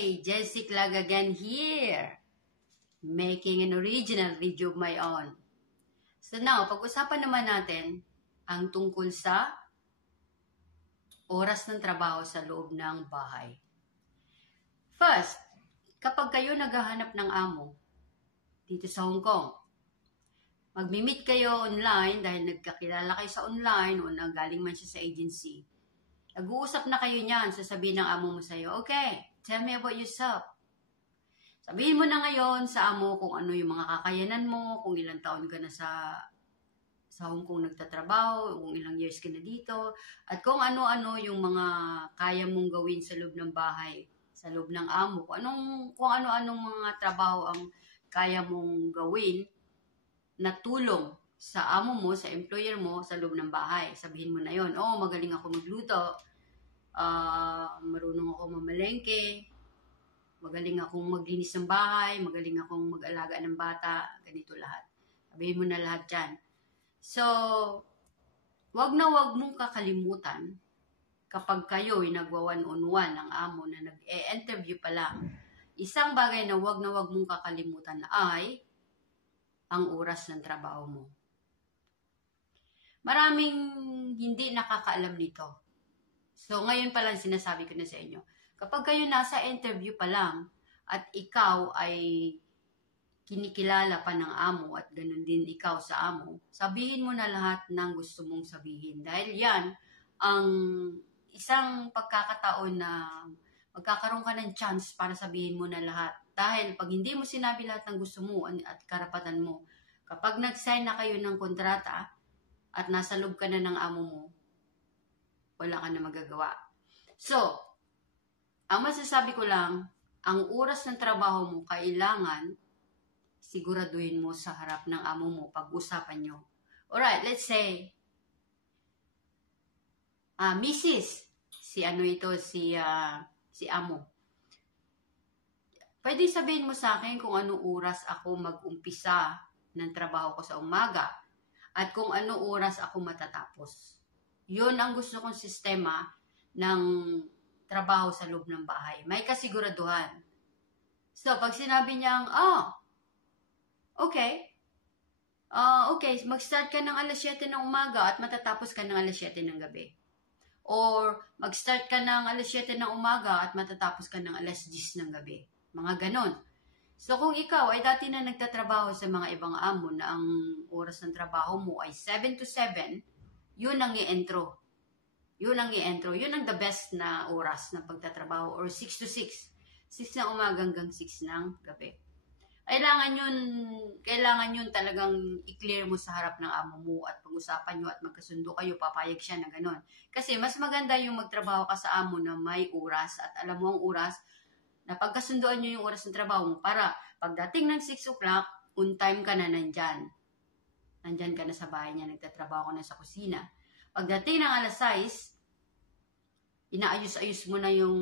Hi! Jessica Lag again here, making an original video of my own. So now, pag-usapan naman natin ang tungkol sa oras ng trabaho sa loob ng bahay. First, kapag kayo naghahanap ng amo dito sa Hong Kong, magmi-meet kayo online dahil nagkakilala kayo sa online o nanggaling man siya sa agency. Nag-uusap na kayo niyan, sasabihin ng amo mo sa'yo, okay, tell me about yourself. Sabihin mo na ngayon sa amo kung ano yung mga kakayanan mo, kung ilang taon ka na sa Hong Kong nagtatrabaho, kung ilang years ka na dito, at kung ano-ano yung mga kaya mong gawin sa loob ng bahay, sa loob ng amo, kung ano-anong mga trabaho ang kaya mong gawin na tulong sa amo mo, sa employer mo, sa loob ng bahay. Sabihin mo na yon, oh, magaling ako magluto, marunong ako mamalengke, magaling akong maglinis ng bahay, magaling akong mag-alaga ng bata, ganito lahat. Sabihin mo na lahat yan. So, wag na wag mong kakalimutan kapag kayo'y nagwa-one-on-one ng amo na nag-e-interview pa lang. Isang bagay na wag mong kakalimutan ay ang oras ng trabaho mo. Maraming hindi nakakaalam nito. So, ngayon pa lang sinasabi ko na sa inyo. Kapag kayo nasa interview pa lang at ikaw ay kinikilala pa ng amo at ganun din ikaw sa amo, sabihin mo na lahat ng gusto mong sabihin. Dahil yan ang isang pagkakataon na magkakaroon ka ng chance para sabihin mo na lahat. Dahil pag hindi mo sinabi lahat ng gusto mo at karapatan mo, kapag nag-sign na kayo ng kontrata, at nasa loob ka na ng amo mo, wala ka na magagawa. So, ang masasabi ko lang, ang oras ng trabaho mo, kailangan siguraduhin mo sa harap ng amo mo, pag-usapan nyo. Alright, let's say, Mrs. Si amo. Pwede sabihin mo sa akin kung anong oras ako mag-umpisa ng trabaho ko sa umaga, at kung ano oras ako matatapos. Yun ang gusto kong sistema ng trabaho sa loob ng bahay. May kasiguraduhan. So, pag sinabi niyang, okay, mag-start ka ng alas 7 ng umaga at matatapos ka ng alas 7 ng gabi. Or, mag-start ka ng alas 7 ng umaga at matatapos ka ng alas 10 ng gabi. Mga ganon. So, kung ikaw ay dati na nagtatrabaho sa mga ibang amo na ang oras ng trabaho mo ay 7 to 7, yun ang i-entro. Yun ang the best na oras ng pagtatrabaho. Or 6 to 6. 6 ng umaga hanggang 6 ng gabi. Kailangan yun talagang i-clear mo sa harap ng amo mo at pag-usapan nyo at magkasundo kayo, papayag siya na ganon. Kasi mas maganda yung magtrabaho ka sa amo na may oras at alam mo ang oras na pagkasunduan nyo yung oras ng trabaho mo para pagdating ng 6 o'clock, on time ka na nandyan. Nandyan ka na sa bahay niya, nagtatrabaho ka na sa kusina. Pagdating ng alas 6, inaayos-ayos mo na yung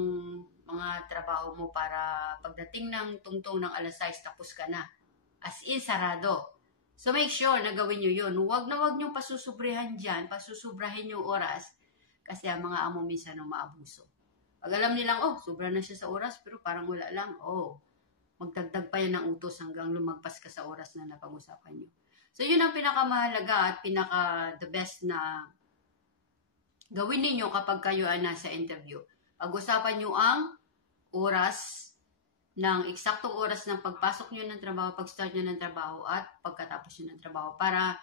mga trabaho mo para pagdating ng tungtong ng alas 6, tapos ka na. As in, sarado. So make sure na gawin nyo yun. Huwag na huwag nyo pasusubrahin dyan, pasusubrahin yung oras kasi ang mga amo minsan ang maabuso. Pag alam nilang, sobra na siya sa oras, pero parang wala lang, magdagdag pa yan ng utos hanggang lumagpas ka sa oras na napag-usapan nyo. So, yun ang pinakamahalaga at the best na gawin ninyo kapag kayo ay nasa interview. Pag-usapan nyo ang oras, ng eksaktong oras ng pagpasok nyo ng trabaho, pag-start nyo ng trabaho, at pagkatapos nyo ng trabaho. Para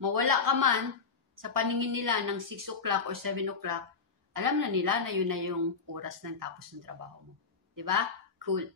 mawala ka man sa paningin nila ng 6 o'clock or 7 o'clock, alam na nila na yun na yung oras ng tapos ng trabaho mo. Diba? Cool.